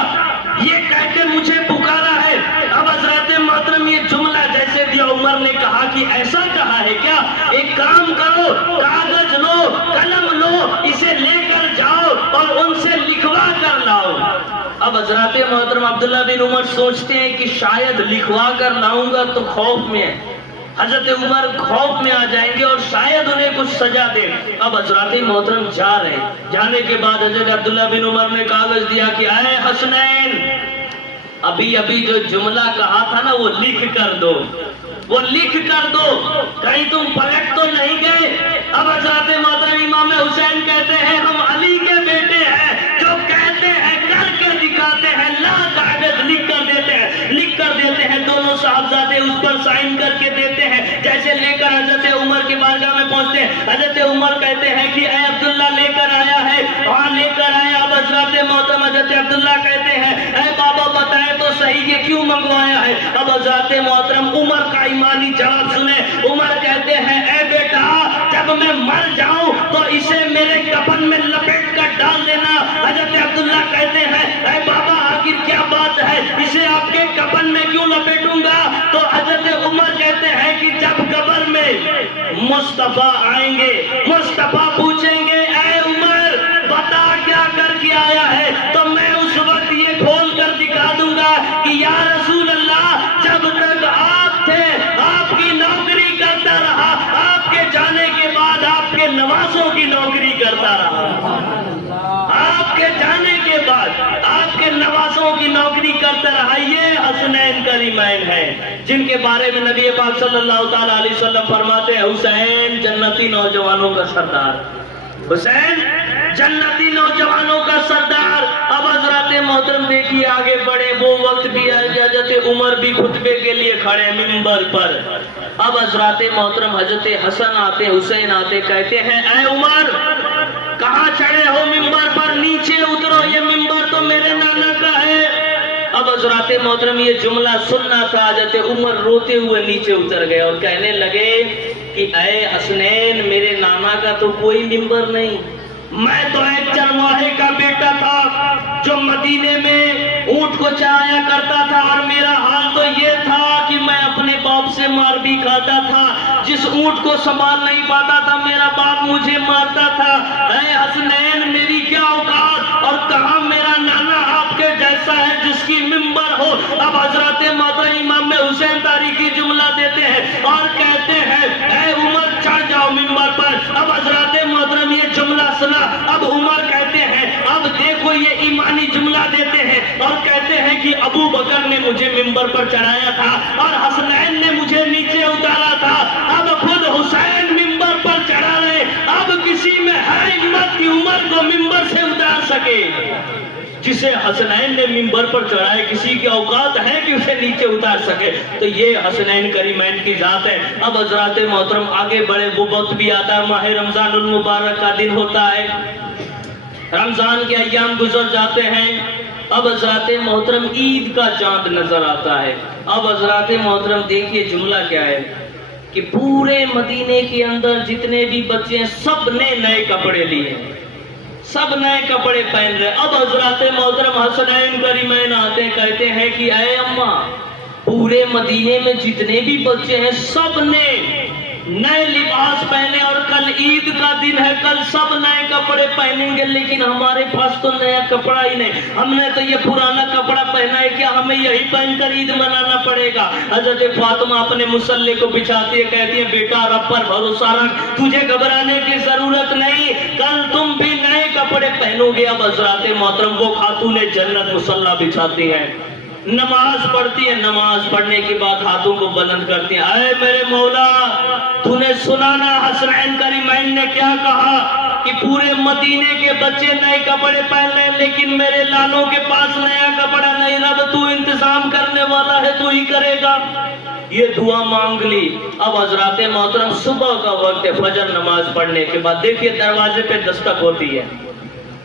یہ کہہ کے مجھے پکارا ہے۔ اب حضرات محترم یہ جملہ جیسے دیا، عمر نے کہا کہ ایسا کہا ہے کیا؟ ایک کام کرو، کاغذ لو، قلم لو، اسے لے کر جاؤ اور ان سے لکھوا کر لاؤ۔ اب حضرات محترم عبداللہ بن عمر سوچتے ہیں کہ شاید لکھوا کر لاؤں گا تو خوف میں ہے، حضرت عمر خوف میں آ جائیں گے اور شاید انہیں کچھ سزا دے۔ اب حضرات محترم جا رہے ہیں، جانے کے بعد حضرت عبداللہ بن عمر نے کاغذ دیا کہ اے حسنین، ابھی جو جملہ کہا تھا نا وہ لکھ کر دو، وہ لکھ کر دو، کہیں تم پلٹ تو نہیں گئے۔ اب حضرات محترم امام حسین کہتے ہیں ہم علی کے بیٹے ہیں، جو کہتے ہیں کر کے دکھاتے ہیں، لا کاغذ لکھ کر دیتے ہیں، لکھ کر دیتے ہیں، دونوں صاحبزادے اس پر سائن کر کے دیتے ہیں، جیسے لے کر حضرت عمر کے بارگاہ میں پہنچتے ہیں۔ حضرت عمر کہتے ہیں کہ اے عبداللہ لے کر آیا ہے، وہاں لے کر آیا۔ اب حضرات محترم حضرت عبداللہ کہتے ہیں اے بابا بتائے تو صحیح کہ کیوں منگوایا ہے؟ اب حضرات محترم عمر کا ایمانی جواب سنیں۔ عمر کہتے ہیں اے بیٹا، جب میں مر جاؤں تو اسے میرے کفن میں لپیٹ کر ڈال دینا۔ حضرت عبداللہ کہتے ہیں اے بابا آخر کیا بات ہے، اسے آپ کے کفن میں کیوں لپیٹوں گا؟ تو حضرت عمر کہتے ہیں کہ جب قبر میں مصطفیٰ آئیں گے، مصطفیٰ پوچھیں گے اے عمر بتا کیا کر کے آیا ہے، تو میں اس وقت یہ کھول کر دکھا دوں گا کہ یا رسول اللہ جب تک آپ تھے آپ کی نوکری کرتا رہا، آپ کے جانے کے بعد آپ کے نوازوں کی نوکری کرتا رہا، آپ کے جانے کے بعد آپ کے نوازوں کی نوکری کرتا رہا۔ یہ حسنین کریمین ہیں جن کے بارے میں نبی پاک صلی اللہ تعالیٰ علیہ وسلم فرماتے ہیں حسین جنتی نوجوانوں کا سردار، حسین جنتی نوجوانوں کا سردار۔ اب حضرات محترم دیکھیے آگے بڑھے، وہ وقت بھی آئے کہ حضرت عمر بھی خطبے کے لیے کھڑے ممبر پر۔ اب حضرات محترم حضرت حسن آتے حسین آتے کہتے ہیں اے عمر کہاں چڑھے ہو ممبر پر، نیچے اترو، یہ ممبر تو میرے نانا کا ہے۔ اب حضرات محترم یہ جملہ سننا تھا، حضرت عمر روتے ہوئے نیچے اتر گئے اور کہنے لگے کہ اے حسنین میرے نانا کا تو کوئی ممبر نہیں، میں تو ایک چرواہے کا بیٹا تھا جو مدینے میں اونٹ کو چرایا کرتا تھا، اور میرا حال تو یہ تھا کہ میں اپنے باپ سے مار بھی کھاتا تھا، جس اونٹ کو سنبھال نہیں پاتا تھا میرا باپ مجھے مارتا تھا۔ اے حسنین میری کیا اوقات، اور کہاں میرا نانا آپ کے جیسا ہے جس کی ممبر ہو۔ اب حضرت محترم امام حسین تاریخی جملہ دیتے ہیں اور کہتے ہیں اے عمر چڑھ جاؤ ممبر پر۔ اب حضرت محترم یہ جملہ سنا، اب عمر کہتے ہیں اب دیکھو یہ ایمانی جملہ دیتے ہیں اور کہتے ہیں کہ ابو بکر نے مجھے ممبر پر چڑھایا تھا اور حسنین نے مجھے نیچے اتارا تھا، اب خود حسین ممبر پر چڑھا رہے، اب کسی میں ہے ہمت کہ عمر کو ممبر سے اتار سکے؟ جسے حسنین نے ممبر پر چڑھائے کسی کی اوقات ہے کہ اسے نیچے اتار سکے؟ تو یہ حسنین کریمین کی ذات ہے۔ اب حضرات محترم آگے بڑھے، وہ وقت بھی آتا ہے، ماہ رمضان المبارک کا دن ہوتا ہے، رمضان کے ایام گزر جاتے ہیں، اب حضرات محترم عید کا چاند نظر آتا ہے۔ اب حضرات محترم دیکھیے جملہ کیا ہے کہ پورے مدینے کے اندر جتنے بھی بچے ہیں سب نے نئے کپڑے لیے، سب نئے کپڑے پہن رہے۔ اب حضرات محترم حسنین کریمین آتے کہتے ہیں کہ اے اماں پورے مدینے میں جتنے بھی بچے ہیں سب نے نئے لباس پہنے، اور کل عید کا دن ہے، کل سب نئے کپڑے پہنیں گے، لیکن ہمارے پاس تو نیا کپڑا ہی نہیں، ہم نے تو یہ پرانا کپڑا پہنا ہے، کیا ہمیں یہی پہن کر عید منانا پڑے گا؟ حضرت فاطمہ اپنے مصلے کو بچھاتی ہے، کہتی ہے بیٹا رب پر بھروسہ رکھ، تجھے گھبرانے کی ضرورت نہیں، کل تم بھی نئے کپڑے پہنو گے۔ اب حضرات محترم وہ خاتون جنت مصلی بچھاتی ہے، نماز پڑھتی ہے، نماز پڑھنے کے بعد ہاتھوں کو بلند کرتی ہیں، اے میرے مولا تو نے سنا نا حسنین کریمین نے کیا کہا کہ پورے مدینے کے بچے نئے کپڑے پہن لیں لیکن میرے لالوں کے پاس نیا کپڑا نہیں، رب تو انتظام کرنے والا ہے، تو ہی کرے گا۔ یہ دعا مانگ لی۔ اب حضرات محترم صبح کا وقت ہے، فجر نماز پڑھنے کے بعد دیکھیے دروازے پہ دستک ہوتی ہے،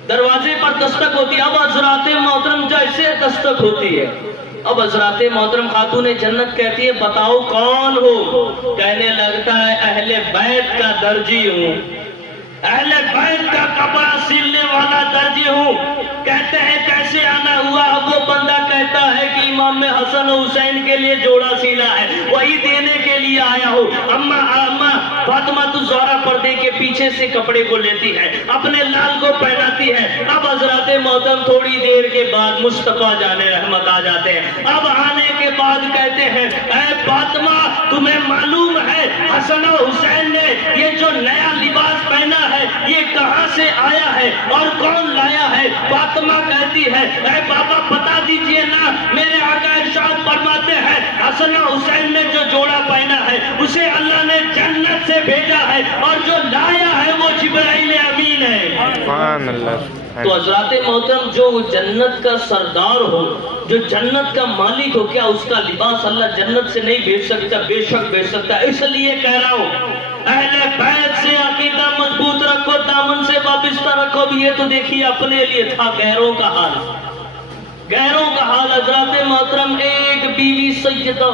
دروازے پر دستک ہوتی ہے۔ اب حضرات محترم جیسے دستک ہوتی ہے، اب حضرات محترم خاتون جنت کہتی ہے بتاؤ کون ہو؟ کہنے لگتا ہے اہل بیت کا درجی ہوں، اہل بیت کا کپڑا سلنے والا درجی ہوں۔ کہتے ہیں کیسے آنا ہوا؟ اب وہ بندہ کہتا ہے کہ امام حسن و حسین کے لیے جوڑا سینا ہے، وہی دینے کے لیے آیا ہوں۔ اماں فاطمہ الزہرا پردے کے پیچھے سے کپڑے کو لیتی ہے، اپنے لال کو پہناتی ہے۔ اب حضرات محترم تھوڑی دیر کے بعد مصطفیٰ جان رحمت آ جاتے ہیں۔ اب آنے کے بعد کہتے ہیں اے فاطمہ تمہیں معلوم ہے حسن و حسین نے یہ جو نیا لباس پہنا ہے یہ کہاں سے آیا ہے اور کون لایا ہے؟ فاطمہ کہتی ہے اے بابا بتا دیجئے نا، میرے آقا ارشاد فرماتے ہیں حسن و حسین نے جو جوڑا پہنا ہے اسے اللہ نے جنت سے بھیجا ہے، اور جو لایا ہے وہ جبرائیل امین ہے۔ سبحان اللہ۔ تو حضرات محترم جو جنت کا سردار ہو، جو جنت کا مالک ہو، کیا اس کا لباس اللہ جنت سے نہیں بھیج سکتا؟ بے شک بھیج سکتا ہے۔ اس لیے کہہ رہا ہوں اہل بیت سے عقیدہ مضبوط رکھو، دامن سے وابستہ رکھو۔ یہ تو دیکھیے اپنے لیے تھا، غیروں کا حال، غیروں کا حال۔ حضرات محترم ایک بیوی سیدہ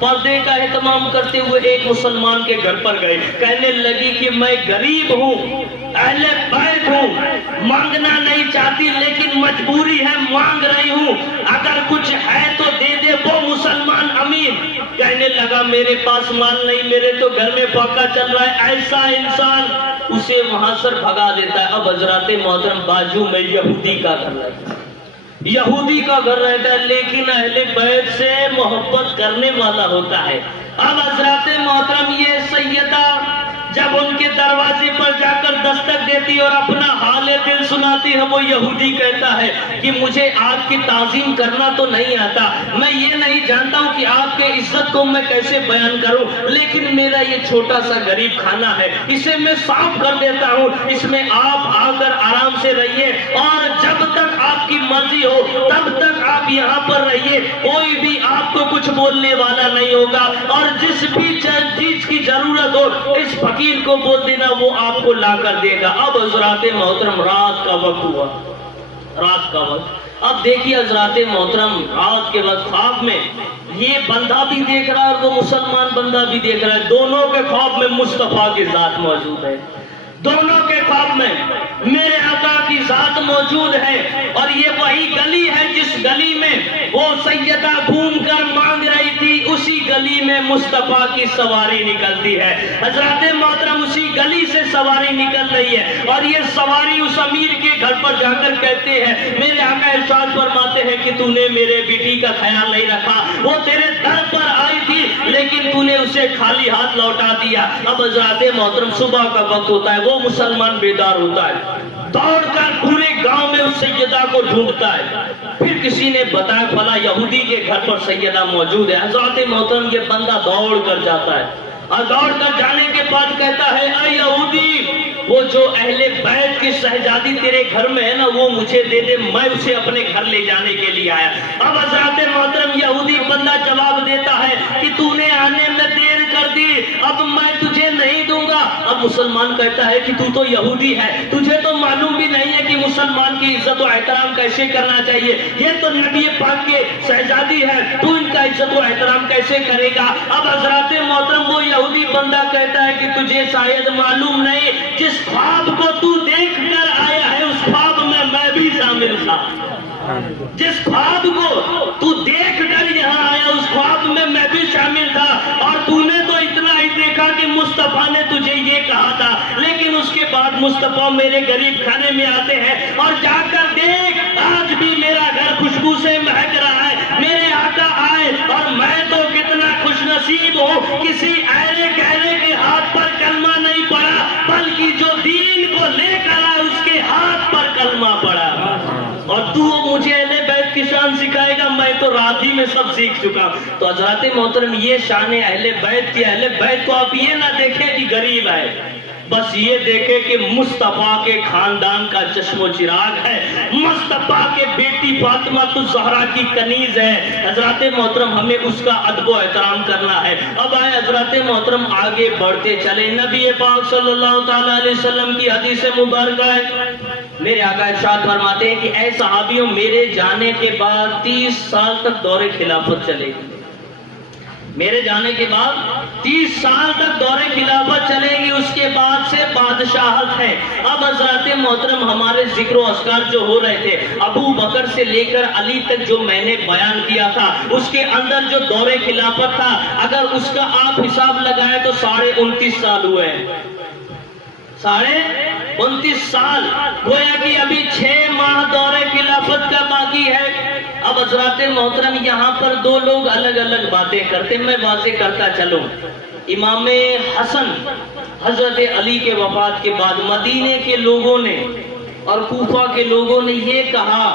پردے کا اہتمام کرتے ہوئے ایک مسلمان کے گھر پر گئے. کہنے لگی کہ میں غریب ہوں, اہل بیت ہوں, مانگنا نہیں چاہتی لیکن مجبوری ہے, مانگ رہی ہوں, اگر کچھ ہے تو دے دے. وہ مسلمان امیر کہنے لگا میرے پاس مال نہیں, میرے تو گھر میں پاکا چل رہا ہے. ایسا انسان اسے وہاں سے بھگا دیتا ہے. اب حضرات محترم بازو میں یہودی کا گھر رہتا ہے, یہودی کا گھر رہتا ہے لیکن اہل بیت سے محبت کرنے والا ہوتا ہے. اب حضرات محترم یہ سیدہ جب ان کے دروازے پر جا کر دستک دیتی اور اپنا حال دل سناتی ہے, وہ یہودی کہتا ہے کہ مجھے آپ کی تعظیم کرنا تو نہیں آتا, میں یہ نہیں جانتا ہوں کہ آپ کے عزت کو میں کیسے بیان کروں, لیکن میرا یہ چھوٹا سا غریب کھانا ہے, اسے میں صاف کر دیتا ہوں, اس میں آپ آ کر آرام سے رہیے اور جب تک آپ کی مرضی ہو تب تک آپ یہاں پر رہیے, کوئی بھی آپ کو کچھ بولنے والا نہیں ہوگا, اور جس بھی چیز کی ضرورت ہو اس فقیر کو بول دینا, وہ آپ کو لا کر دے گا. اب حضرات محترم رات کا وقت ہوا, رات کا وقت. اب دیکھیے حضرات محترم رات کے وقت خواب میں یہ بندہ بھی دیکھ رہا ہے اور وہ مسلمان بندہ بھی دیکھ رہا ہے, دونوں کے خواب میں مصطفیٰ کی ذات موجود ہے, دونوں کے خواب میں میرے آقا کی ذات موجود ہے, اور یہ وہی گلی ہے جس گلی میں وہ سیدہ گھوم کر مانگ رہی تھی, اسی گلی میں مصطفیٰ کی سواری نکلتی ہے. حضرات محترم اسی گلی سے سواری نکل رہی ہے, اور یہ سواری اس امیر کے گھر پر جا کر کہتے ہیں میرے آقا ارشاد فرماتے ہیں کہ تو نے میرے بیٹی کا خیال نہیں رکھا, وہ تیرے در پر آئی تھی لیکن تو نے اسے خالی ہاتھ لوٹا دیا. اب حضرات محترم صبح کا وقت ہوتا ہے, وہ مسلمان بیدار ہوتا ہے, دوڑ کر پورے گاؤں میں اس سیدہ کو ڈھونڈتا ہے. پھر کسی نے بتایا فلاں یہودی کے گھر پر سیدہ موجود ہے. حضرات محترم یہ بندہ دوڑ کر جاتا ہے, اور دوڑ کر جانے کے بعد کہتا ہے اے یہودی, وہ جو اہل بیت کی شہزادی تیرے گھر میں ہے نا وہ مجھے دے دے, میں اسے اپنے گھر لے جانے کے لیے آیا. اب حضرات محترم یہودی بندہ جواب دیتا ہے کہ تو نے آنے میں دیر کر دی, اب میں تجھے نہیں دوں گا. اب مسلمان کہتا ہے کہ تو یہودی ہے, تجھے تو معلوم بھی نہیں ہے کہ مسلمان کی عزت و احترام کیسے کرنا چاہیے, یہ تو نبی پاک کے شہزادی ہے, تو ان کا عزت و احترام کیسے کرے گا. اب حضرات محترم وہ یہودی بندہ کہتا ہے کہ تجھے شاید معلوم نہیں, جس خواب کو تو دیکھ کر آیا ہے اس خواب میں بھی شامل تھا, جس خواب کو تو دیکھ کر یہاں آیا اس خواب میں بھی شامل تھا, اور تو نے تو اتنا ہی دیکھا کہ مصطفیٰ نے تجھے یہ کہا تھا, لیکن اس کے بعد مصطفیٰ میرے غریب کھانے میں آتے ہیں, اور جا کر دیکھ آج بھی میرا گھر خوشبو سے مہک رہا ہے, میرے آقا آئے اور میں تو کتنا خوش نصیب ہوں, کسی ایرے گہرے کے ہاتھ پر کلمہ نہیں پڑا بلکہ جو دین کو لے کر آئے اس کے ہاتھ پر کلمہ پڑا. اور تو مجھے اہل بیت کی شان سکھائے گا, میں تو رات ہی میں سب سیکھ چکا. تو حضرات محترم یہ شان اہل بیت کی, اہل بیت کو آپ یہ نہ دیکھیں کہ غریب ہے, بس یہ دیکھے کہ مصطفیٰ کے خاندان کا چشم و چراغ ہے, مصطفیٰ کے بیٹی فاطمہ الزہرا کی کنیز ہے. حضرات محترم ہمیں اس کا ادب و احترام کرنا ہے. اب آئے حضرات محترم آگے بڑھتے چلے. نبی پاک صلی اللہ تعالیٰ علیہ وسلم کی حدیث مبارکہ ہے, میرے آقا ارشاد فرماتے ہیں کہ اے صحابیوں میرے جانے کے بعد 30 سال تک دور خلافت چلے گی, میرے جانے کے بعد 30 سال تک دور خلافت چلے گی, اس کے بعد سے بادشاہت ہے. اب حضرات محترم ہمارے ذکر و اذکار جو ہو رہے تھے ابو بکر سے لے کر علی تک جو میں نے بیان کیا تھا, اس کے اندر جو دور خلافت تھا اگر اس کا آپ حساب لگائیں تو 29.5 سال ہوئے ہیں, 29.5 سال, گویا کہ ابھی 6 ماہ دور خلافت کا باقی ہے. اب حضرات محترم یہاں پر 2 لوگ الگ الگ باتیں کرتے, میں واضح کرتا چلوں. امام حسن حضرت علی کے وفات کے بعد مدینے کے لوگوں نے اور کوفہ کے لوگوں نے یہ کہا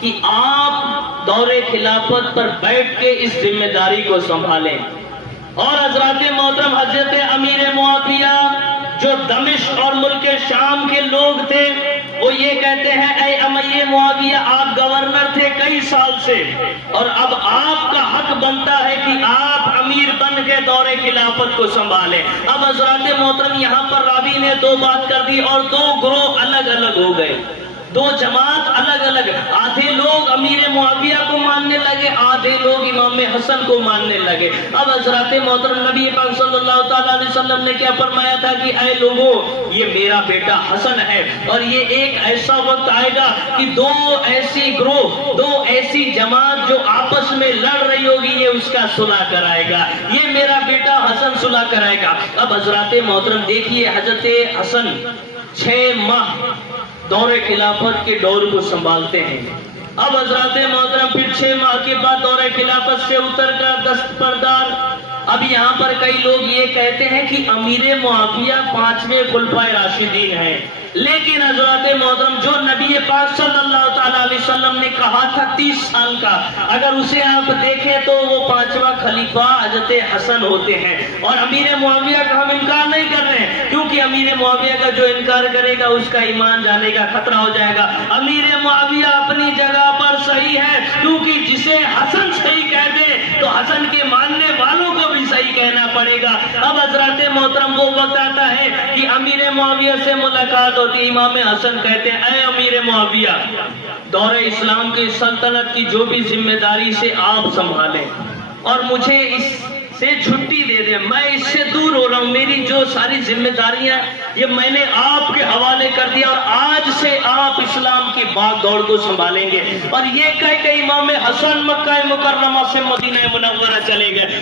کہ آپ دور خلافت پر بیٹھ کے اس ذمہ داری کو سنبھالیں. اور حضرات محترم حضرت امیر معاویہ جو دمشق اور ملک شام کے لوگ تھے وہ یہ کہتے ہیں اے امیر معاویہ آپ گورنر تھے کئی سال سے, اور اب آپ کا حق بنتا ہے کہ آپ امیر بن کے دور خلافت کو سنبھالیں. اب حضرات محترم یہاں پر راوی نے 2 بات کر دی اور 2 گروہ الگ الگ ہو گئے, دو جماعت الگ الگ، آدھے لوگ امیر معاویہ کو ماننے لگے، آدھے لوگ امام حسن کو ماننے لگے۔ اب حضرات محترم نبی پاک صلی اللہ تعالیٰ علیہ وسلم نے کیا فرمایا تھا کہ اے لوگوں، یہ میرا بیٹا حسن ہے، اور یہ ایک ایسا وقت آئے گا کہ دو ایسی گروہ، دو ایسی جماعت جو آپس میں لڑ رہی ہوگی، یہ اس کا صلح کرائے گا، یہ میرا بیٹا حسن صلح کرائے گا۔ اب حضرات محترم دیکھیے، حضرت حسن 6 ماہ دور خلافت کے دور کو سنبھالتے ہیں۔ اب حضرات محترم پھر 6 ماہ کے بعد دور خلافت سے اتر کر دستبردار۔ اب یہاں پر کئی لوگ یہ کہتے ہیں کہ امیر معاویہ 5ویں خلفائے راشدین ہیں، لیکن حضرات محترم جو نبی پاک صلی اللہ تعالیٰ علیہ وسلم نے کہا تھا 30 سال کا، اگر اسے آپ دیکھیں تو وہ 5واں خلیفہ حضرت حسن ہوتے ہیں، اور امیر معاویہ کا ہم انکار نہیں کر رہے ہیں، کیونکہ امیر معاویہ کا جو انکار کرے گا اس کا ایمان جانے کا خطرہ ہو جائے گا۔ امیر معاویہ اپنی جگہ پر صحیح ہے، کیونکہ جسے حسن صحیح کہہ دے تو حسن کے ماننے والوں کو بھی صحیح کہنا پڑے گا۔ اب حضرات محترم وہ وقت آتا ہے کہ امیر معاویہ سے ملاقات ہوتی، امام حسن کہتے ہیں اے امیر معاویہ، دور اسلام کی سلطنت کی جو بھی ذمہ داری سے آپ سنبھالیں، اور مجھے اس سے چھٹی دے دیں، میں اس سے دور ہو رہا ہوں، میری جو ساری ذمہ داریاں یہ میں نے آپ کے حوالے کر دیا، اور آج سے آپ اسلام کی باغ دوڑ کو سنبھالیں گے۔ اور یہ کہہ کہ امام حسن مکہ مکرمہ سے مدینہ منورہ چلے گئے۔